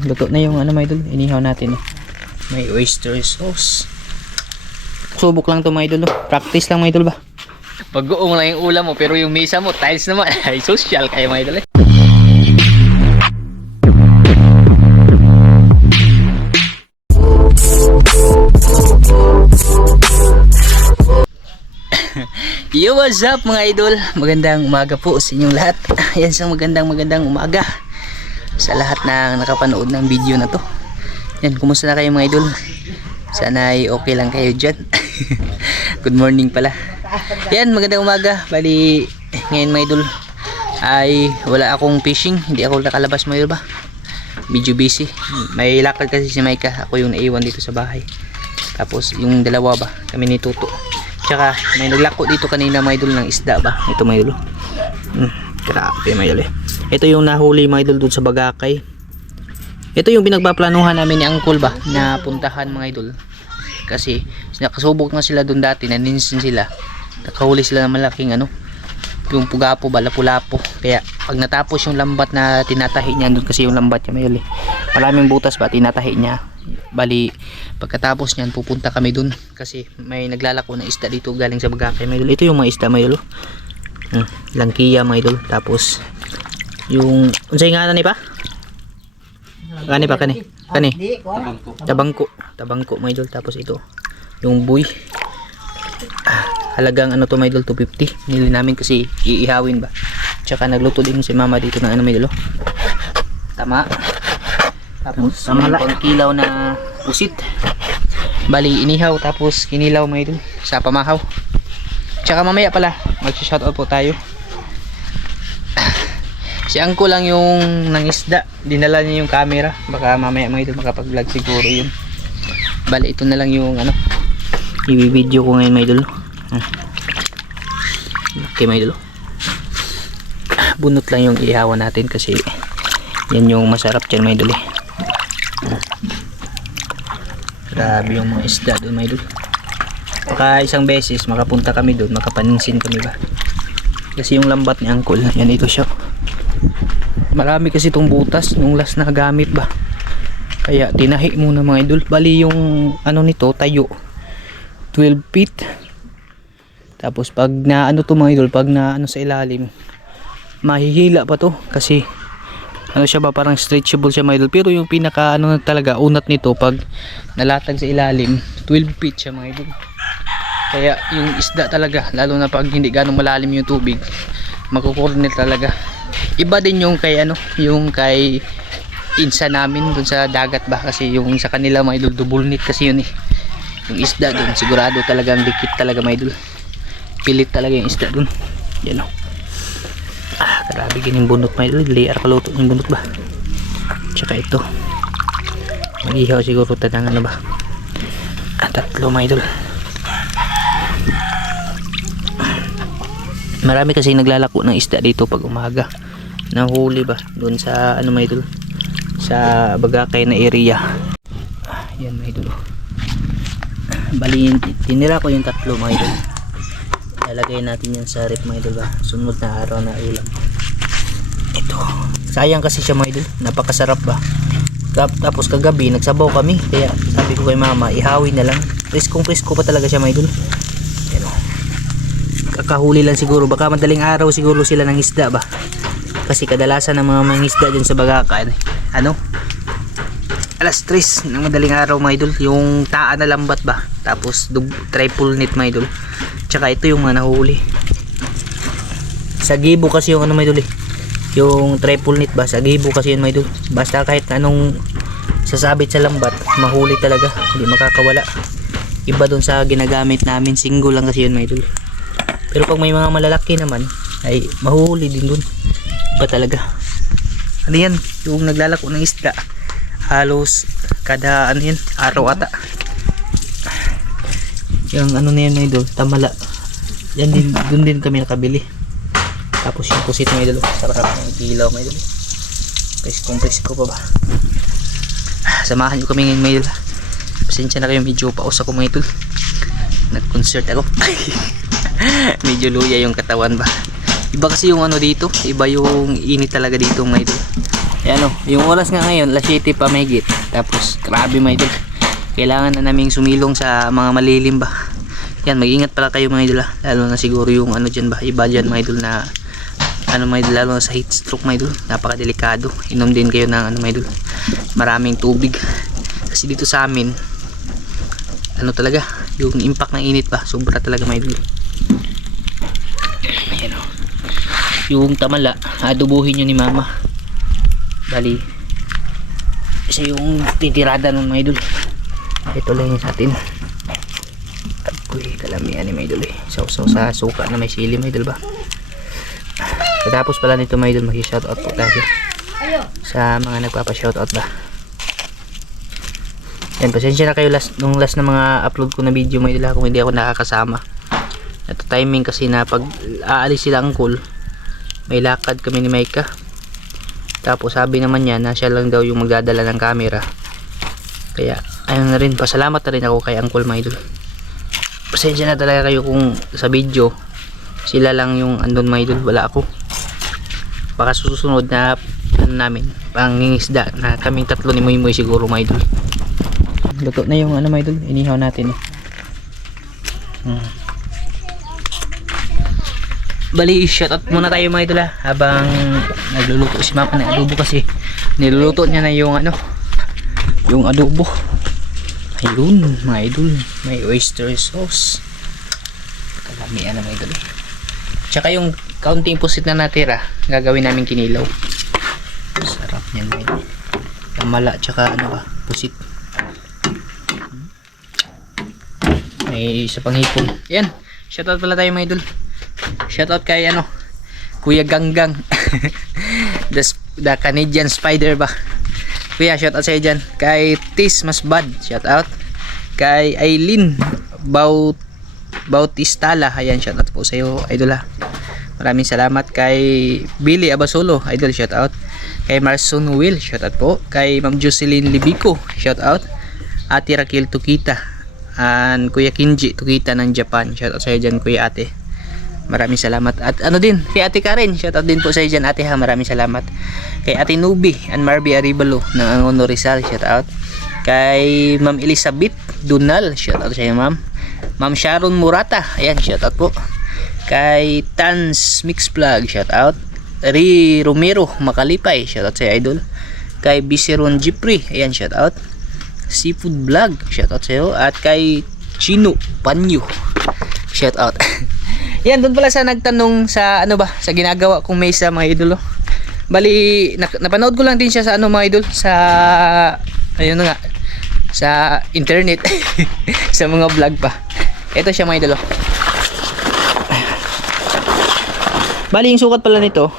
Luto na yung ano mga idol. Inihaw natin. oh. May oyster sauce. Subok lang to mga idol. oh. Practice lang mga idol ba? Pag-uong lang yung ulam mo, pero yung mesa mo, tiles naman. Ay, social kayo mga idol eh. Yo, what's up mga idol? Magandang umaga po sa inyong lahat. Yan isang magandang magandang umaga sa lahat ng nakapanood ng video na to. Yan, kumusta na kayo mga idol? Sana ay okay lang kayo dyan. Good morning pala. Yan, magandang umaga. Bali, ngayon mga idol ay wala akong fishing. Hindi ako nakalabas mga idol ba? Medyo busy. May lakad kasi si Maika. Ako yung naiwan dito sa bahay. Tapos yung dalawa ba, kami ni Tuto. Tsaka may naglako dito kanina mga idol ng isda ba? Ito mga idol. Hmm, grabe mga idol eh. Ito yung nahuli mga idol dun sa Bagakay. Ito yung pinagpaplanuhan namin ni Uncle ba na puntahan mga idol. Kasi nakasubok na sila doon dati, naninsin sila. Nakahuli sila ng malaking ano, yung pugapo ba, lapu-lapo. Kaya pag natapos yung lambat na tinatahi niya doon kasi yung lambat niya mayroon eh. Maraming butas ba tinatahi niya. Bali pagkatapos niyan pupunta kami doon kasi may naglalako ng isda dito galing sa Bagakay may Ito yung mga isda may idol. Hmm, langkiya may idol. Tapos yung unsay nga ni pa? Kani pa kani? Kani? Tabangko. Tabangko mga idol. Tapos ito yung buy. Ah, halagang ano to mga idol 250 nili namin kasi iihawin ba tsaka nagluto din si mama dito ng ano mga idol oh. tama tapos may pangkilaw na pusit bali inihaw tapos kinilaw mga idol sa pamahaw tsaka mamaya pala mag shoutout po tayo si Angko lang yung nangisda. Dinala niya yung camera. Baka mamaya mga idol makapag vlog siguro yun. Bali ito na lang yung ano i-video ko ngayon mga idol. Hmm. okay mga idol. Bunot lang yung ihawan natin kasi yan yung masarap dyan mga idol eh. Grabe yung mga isda doon mga idol. Baka isang beses makapunta kami doon makapaninsin kami ba? Kasi yung lambat ni uncle yan ito siya marami kasi itong butas nung last na gamit ba? Kaya tinahi muna mga idol. Bali yung ano nito tayo. 12 feet. Tapos pag na ano to mga idol pag na ano sa ilalim mahihila pa to kasi ano siya ba parang stretchable siya mga idol. Pero yung pinaka ano talaga unat nito pag nalatag sa ilalim 12 feet siya mga idol. Kaya yung isda talaga lalo na pag hindi ganong malalim yung tubig makukornet talaga iba din yung kay ano yung kay insa namin dun sa dagat ba? Kasi yung sa kanila mga idol double knit kasi yun eh. Yung isda dun sigurado talagang dikit talaga mga idol. Pilit talaga yung isda dun. Yan o. Ah grabe gining bunot mga idol. Layer kaluto yung bunot ba? Tsaka ito. Mag-ihaw siguro tanang ano ba? Ah, tatlo mga idol. Marami kasi naglalako ng isda dito pag umaga nahuli ba? Doon sa ano may idol? Sa Bagakay na area. Ah, yan may idol bali tinira ko yung tatlo mga idol. Lalagay natin yan sa rep mga idol ba? Sunod na araw na ulam. Ito. Sayang kasi siya mga idol. Napakasarap ba? Tap- tapos kagabi nagsabaw kami. Kaya sabi ko kay mama ihawi na lang. Priskong prisko pa talaga siya mga idol. Yan o kakahuli lang siguro. Baka madaling araw siguro sila ng isda ba kasi kadalasan ng mga mangisda dyan sa Bagakan ano? Alas 3 ng madaling araw mga idol. Yung taa na lambat ba? Tapos triple net mga idol. Tsaka ito yung mga nahuli sa gibo kasi yung ano mga idol eh. Yung triple net ba? Sa gibo kasi yun mga idol. Basta kahit anong sasabit sa lambat mahuli talaga. Hindi makakawala. Iba dun sa ginagamit namin single lang kasi yun mga idol. Pero pag may mga malalaki naman ay mahuhuli din dun iba talaga? Ano yan? Yung naglalako ng isda. Halos kada ano yan araw ata. Yung ano na yan mga idol tamala. Yan din dun din kami nakabili. Tapos yung pusit mga idol sarap ng kilaw mga idol. Preskong presko pa ba? Ah, samahan nyo kami ngayon mga idol. Pasensya na kayo medyo paus ako mga idol. Nag concert ako medyo luya yung katawan ba iba kasi yung ano dito iba yung init talaga dito mga idol Yan o, yung oras nga ngayon, alas 7 pa may git. Tapos, grabe mga idol. Kailangan na naming sumilong sa mga malilim ba. Yan, mag-ingat pala kayo mga idol ha. Lalo na siguro yung ano dyan ba, iba dyan mga idol na ano mga idol, lalo na sa heat stroke mga idol. Napakadelikado. Inom din kayo ng ano mga idol, maraming tubig. Kasi dito sa amin, ano talaga, yung impact ng init ba, sobra talaga mga idol. Ayan o. Yung tamala, adubuhin nyo ni mama. Bali, isa yung titirada ng mga idol. Ito lang yung sa atin. Uy, kalamihan ni mga idol eh. So sa suka na may sili mga idol ba? Tapos pala nito mga idol, mag-shoutout po tayo. Sa mga nagpapa-shoutout ba? Yan, pasensya na kayo last, nung last na mga upload ko na video ha, kung hindi ako nakakasama. Ito timing kasi na pag aalis sila ang call, may lakad kami ni Maika. Tapos sabi naman niya na siya lang daw yung magdadala ng camera. Kaya ayun na rin, pasalamat na rin ako kay Uncle mga idol. Pasensya na talaga kayo kung sa video sila lang yung andon mga idol, wala ako. Baka susunod na ano namin, pangingisda na kaming tatlo ni Muy siguro mga idol. Luto na yung ano mga idol, inihaw natin. Eh. Hmm. Bali, shoutout muna tayo mga idol ha, habang nagluluto si Mama ng adobo kasi niluluto niya na yung ano, yung adobo. Ayun, mga idol, may oyster sauce. Kalamian na mga idol eh. Tsaka yung kaunting pusit na natira, gagawin namin kinilaw. Sarap niyan mga idol. Kamala, tsaka ano ba, pusit. May isa pang hipon. Yan, shoutout pala tayo mga idol. Shoutout kay ano, Kuya Ganggang. the, the Canadian Spider ba? Kuya, shoutout sa iyo dyan. Kay Tis Masbad, shoutout. Kay Aileen Baut Bautistala, ayan, shoutout po sa iyo, idol ha. Maraming salamat kay Billy Abasolo, idol, shoutout. Kay Marson Will, shoutout po. Kay Ma'am Jocelyn Libico, shoutout. Ate Raquel Tukita, and Kuya Kinji Tukita ng Japan, shoutout sa iyo dyan, Kuya Ate. Maraming salamat. At ano din, kay Ate Karen, shoutout din po sa iyo dyan, Ate ha, maraming salamat. Kay Ate Nubi and Marby Aribalo ng Angono Rizal, shoutout. Kay Ma'am Elizabeth Dunal, shoutout sa iyo, Ma'am. Ma'am Sharon Murata, ayan, shoutout po. Kay Tans Mix Vlog, shoutout. Ri Romero Makalipay, shoutout sa iyo, Idol. Kay Biseron Jipri, ayan, shoutout. Seafood Vlog, shoutout sa iyo. At kay Chino Panyo, shoutout. Yan, doon pala sa nagtanong sa ano ba, sa ginagawa kong mesa mga idolo. Bali, nak- napanood ko lang din siya sa ano mga idol, sa ayun na nga, sa internet, sa mga vlog pa. Ito siya mga idolo. Bali, yung sukat pala nito,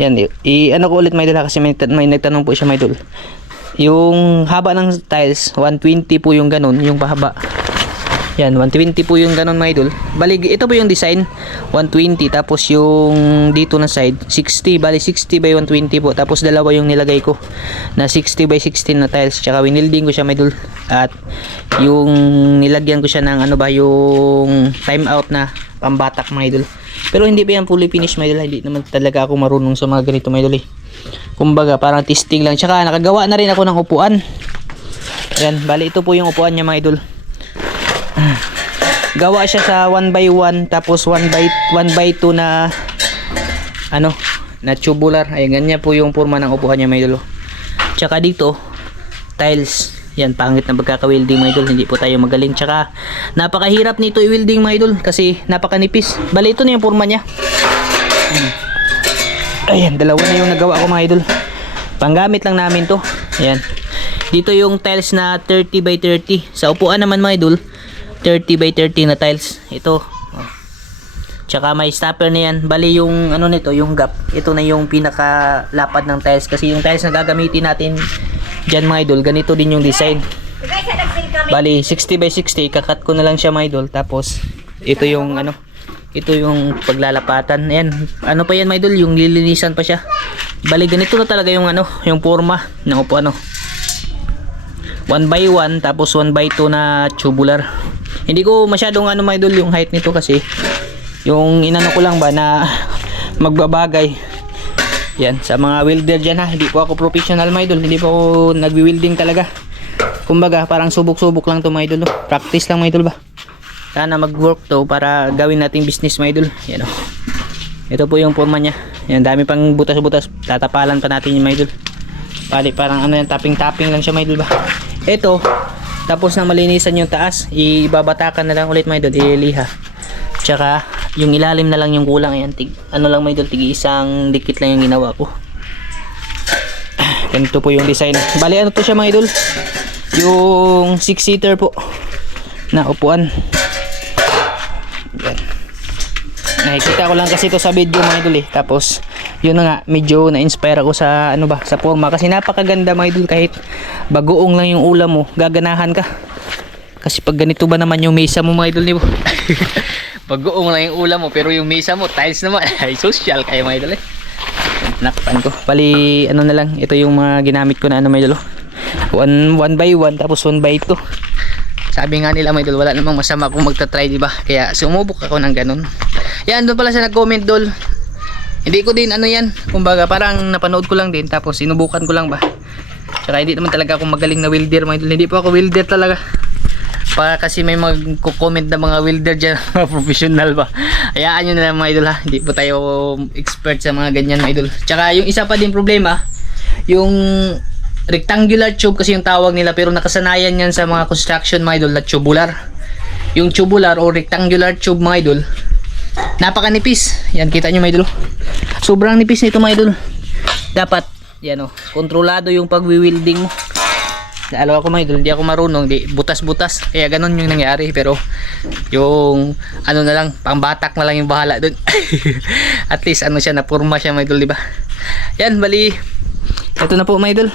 yan, i, i- ano ko ulit mga idol ha, kasi may, may nagtanong po siya mga idol. Yung haba ng tiles, 120 po yung ganun, yung pahaba. Yan, 120 po yung ganun mga idol. Bali, ito po yung design, 120. Tapos yung dito na side, 60. Bali, 60 by 120 po. Tapos dalawa yung nilagay ko na 60 by 16 na tiles. Tsaka winilding ko siya mga idol. At yung nilagyan ko siya ng ano ba, yung time out na pambatak mga idol. Pero hindi pa yan fully finished mga idol. Hindi naman talaga ako marunong sa mga ganito mga idol eh. Kumbaga, parang testing lang. Tsaka nakagawa na rin ako ng upuan. Ayan, bali ito po yung upuan niya mga idol gawa siya sa 1 by 1 tapos 1 by 1 by 2 na ano na tubular. Ayan ganyan po yung forma ng upuan niya mga idol. Tsaka dito tiles. Yan pangit na pagkaka-welding mga idol. Hindi po tayo magaling. Tsaka napakahirap nito i-welding mga idol kasi napakanipis. Bali ito na yung forma niya. Ayan dalawa na yung nagawa ko mga idol. Panggamit lang namin to. Ayan. Dito yung tiles na 30 by 30 sa upuan naman mga idol 30 by 30 na tiles. Ito. Oh. Tsaka may stopper na yan. Bali yung ano nito, yung gap. Ito na yung pinaka lapad ng tiles. Kasi yung tiles na gagamitin natin dyan mga idol, ganito din yung design. Bali 60 by 60, kakat ko na lang siya mga idol. Tapos ito yung ano, ito yung paglalapatan. Ayan, ano pa yan mga idol, yung lilinisan pa siya. Bali ganito na talaga yung ano, yung forma ng upo ano. 1 by 1 tapos 1 by 2 na tubular. Hindi ko masyadong ano mga yung height nito kasi yung inano ko lang ba na magbabagay Yan, sa mga welder dyan ha, hindi po ako professional mga hindi po ako nagwi-welding talaga. Kumbaga, parang subok-subok lang to mga oh. Practice lang mga ba? Sana mag-work to para gawin nating business mga idol. Yan oh. Ito po yung forma niya. Yan, dami pang butas-butas. Tatapalan pa natin yung mga idol. Bali, parang ano yan, tapping-tapping lang siya mga ba? Ito, tapos na malinisan yung taas, ibabatakan na lang ulit mga idol, ililiha. Tsaka, yung ilalim na lang yung kulang. Ayan, tig, ano lang mga idol, tig isang dikit lang yung ginawa ko. Ganito po yung design. Bali, ano to siya mga idol? Yung 6-seater po na upuan. Yan. Nakikita ko lang kasi to sa video mga idol eh. Tapos, yun na nga, medyo na-inspire ako sa ano ba, sa forma. Kasi napakaganda mga idol kahit bagoong lang yung ulam mo, gaganahan ka. Kasi pag ganito ba naman yung mesa mo mga idol ni Bagoong lang yung ulam mo pero yung mesa mo tiles naman ay social kayo mga idol eh. Nakpan ko. Pali ano na lang, ito yung mga ginamit ko na ano mga idol. oh. One, one by one tapos one by two. Sabi nga nila mga idol, wala namang masama kung magta-try, di ba? Kaya sumubok ako ng ganun. Yan, doon pala siya nag-comment dol. Hindi ko din ano yan. Kumbaga parang napanood ko lang din tapos sinubukan ko lang ba. Tsaka hindi naman talaga ako magaling na welder mga idol. Hindi po ako welder talaga. Pa kasi may magko-comment na mga welder dyan, mga professional ba. Hayaan nyo na lang mga idol ha. Hindi po tayo expert sa mga ganyan mga idol. Tsaka yung isa pa din problema, yung rectangular tube kasi yung tawag nila pero nakasanayan yan sa mga construction mga idol na tubular. Yung tubular o rectangular tube mga idol, napakanipis. Yan kita nyo mga idol. Sobrang nipis nito mga idol. Dapat yan o, kontrolado yung pagwi-wielding mo. Dalawa ko mga idol, hindi ako marunong, di butas-butas. Kaya ganun yung nangyari pero yung ano na lang, pangbatak na lang yung bahala doon. At least ano siya, napurma siya mga idol, di ba? Yan, bali. Ito na po mga idol.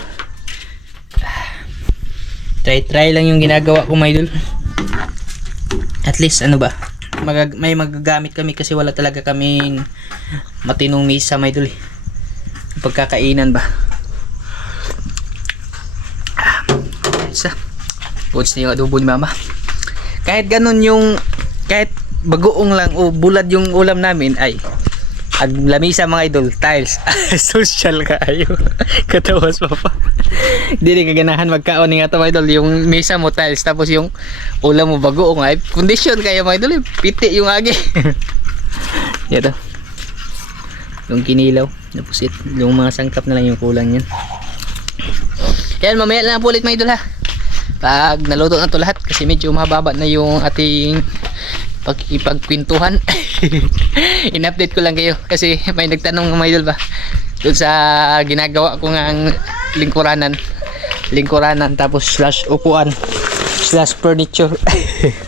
Try-try lang yung ginagawa ko mga idol. At least ano ba? Magag may magagamit kami kasi wala talaga kaming matinong misa idol. eh. Pagkakainan ba? isa Puts na yung adobo ni mama kahit ganun yung kahit bagoong lang o bulad yung ulam namin ay ag lamisa mga idol. Tiles. Social ka ayo. Katawas pa pa. Hindi rin kaganahan magkaon nga to mga idol. Yung mesa mo tiles. Tapos yung ulam mo bagoong ay condition kayo mga idol. Eh. piti yung agi. Ito yung kinilaw napusit. Yung mga sangkap na lang yung kulang yan kaya mamaya lang po ulit mga idol ha. Pag naluto na to lahat kasi medyo mababa na yung ating pag ipagkwentuhan. In-update ko lang kayo kasi may nagtanong mga idol ba doon sa ginagawa ko nga ang lingkuranan. Lingkuranan tapos slash upuan slash furniture.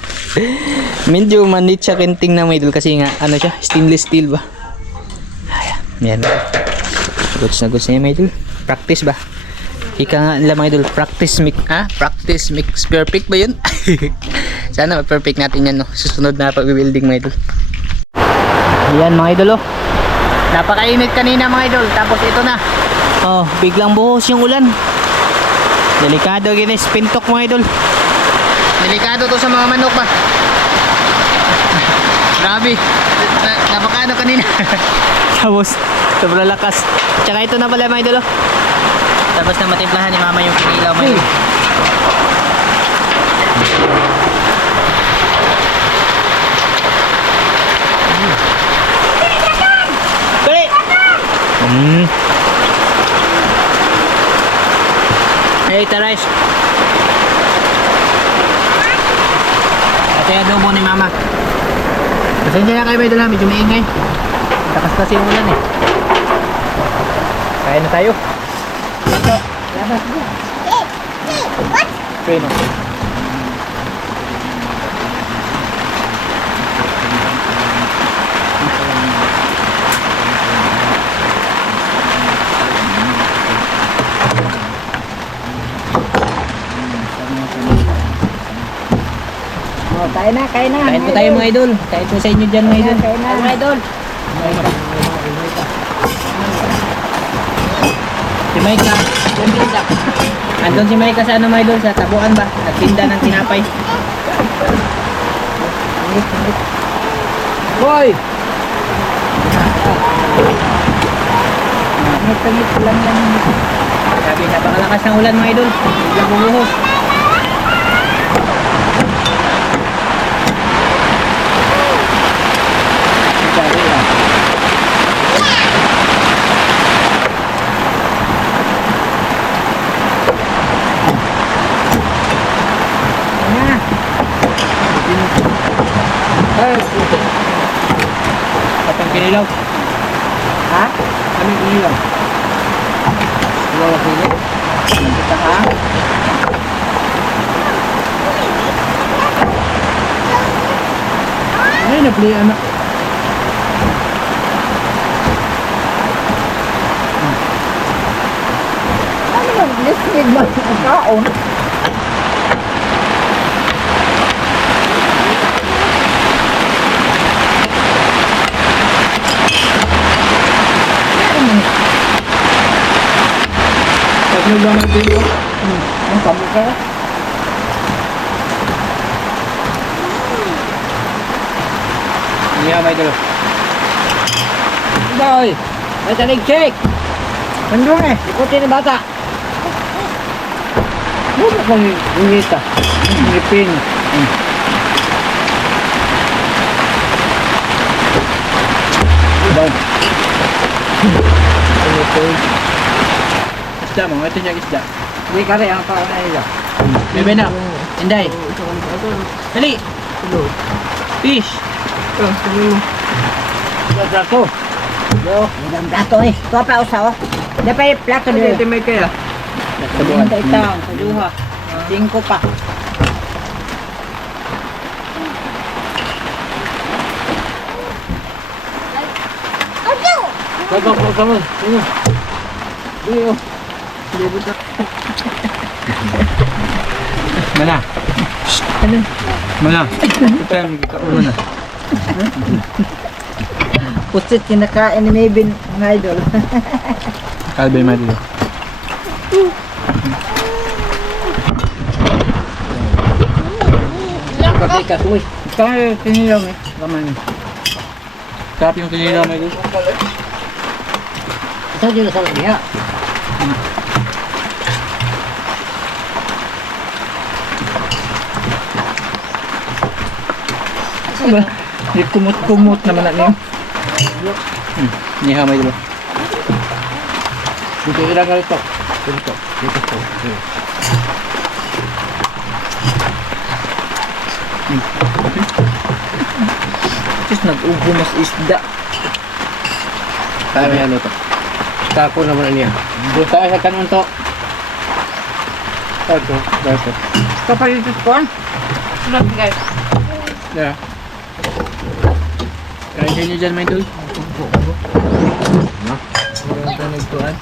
Medyo manit siya kenting na mga idol kasi nga ano siya stainless steel ba? Yan goods na goods na yung mga idol. Practice ba? Ika nga nila mga idol, practice make, ha? Practice makes perfect ba yun? Sana ma-perfect natin yan, no? Susunod na pag-building mga idol. Ayan mga idol, oh. Napakainit kanina mga idol, tapos ito na. Oh, biglang buhos yung ulan. Delikado ginis, pintok mga idol. Delikado to sa mga manok ba? Grabe. Na, napakaano kanina. tapos, sobrang lakas. Tsaka ito na pala mga idol, oh. Tapos na matimplahan ni mama yung kinilaw may Dali! Hmm. Hey, tarais. Ito yung adobo ni mama. Pasensya na kayo ito lang, medyo maingay. Takas kasi yung ulan eh. Kaya na tayo. Preno. Oh, kain na, kain na. Kain po tayo mga idol. Kain po sa inyo dyan mga idol. Kain na. Mga idol. Si Mike na. Andun si Mike sa ano mga idol sa tabuan ba? Nagtinda ng tinapay. Boy! Pangit-pangit lang lang. Sabi, napakalakas ng ulan mga idol. Biglang bumuhos. Kinilaw. Ha? Aming kinilaw. Wala sila. Kita ka? Ay, napli anak. Ano man, listed mo ang kaon? Pag naglaman dito. Ang kami ka? Niya mga idol. Boy! May tanig check! Nandun eh, ikutin ng bata. Muna kong ngita. Ngipin. Down. Isda mo, ito niya isda. Hindi ka rin ang kaon na nila. Bebe na. Inday. Dali. Fish. Ganda ko. Yo, magandang dato eh. Ito pa usaw. Dapat plato nila. may kaya. Ka itang, kaduha. Singko pa. Kaka po kamo. Sino? Iyo. Mana? Mana? Kita yang kita ulo na. Pusit kinakain ni Maybin, mga idol. Kalbe mali. Kapay ka, uy. Kaya kinilaw eh. Kamay. Sarap yung kanila may gusto. Ito dito sa liha. Ba? Di kumot-kumot naman na niyo. Hmm. Niha may dilo. Dito ilang ito. Dito. Dito po. Tapos nag-ubo mas isda. Tayo may ano to. Tako naman niya. Doon tayo sa kanon to. Tako. Tako. Kapalitis ko ah. Sunod guys. Yeah. Kaya nyo dyan may dul. Meron ka nagtuan.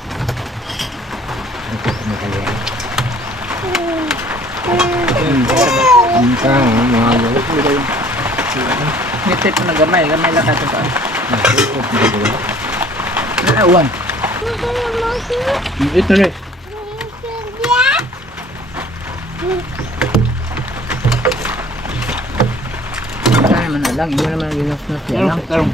Nitip na gamay. Gamay lang ka ito saan. Awan. Ito rin. Kaya naman lang. Hindi naman ginasnas yan lang. Tarong.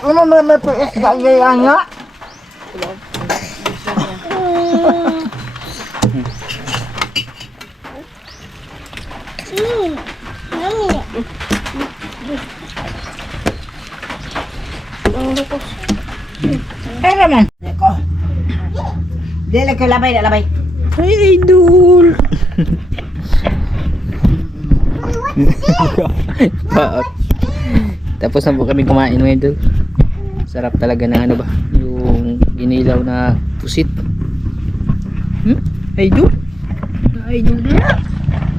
Ano naman po isda gaya nga? Eh naman. Deko. Ko labay na labay. Ay, idol. Tapos na po kami kumain mga idol. Sarap talaga na ano ba, yung ginilaw na pusit. Hmm? Idol? Idol na.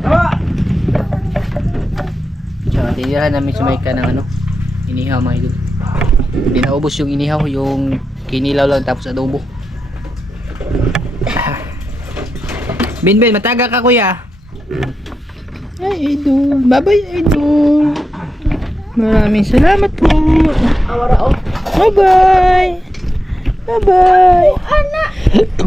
Oh! Tsaka tinirahan namin si Maika ng ano, inihaw mga idol. Hindi naubos yung inihaw, yung kinilaw lang tapos adobo. Ah. Bin Ben, mataga ka kuya. Ay, idol. Bye-bye, idol. Maraming salamat po. Bye-bye. Bye-bye.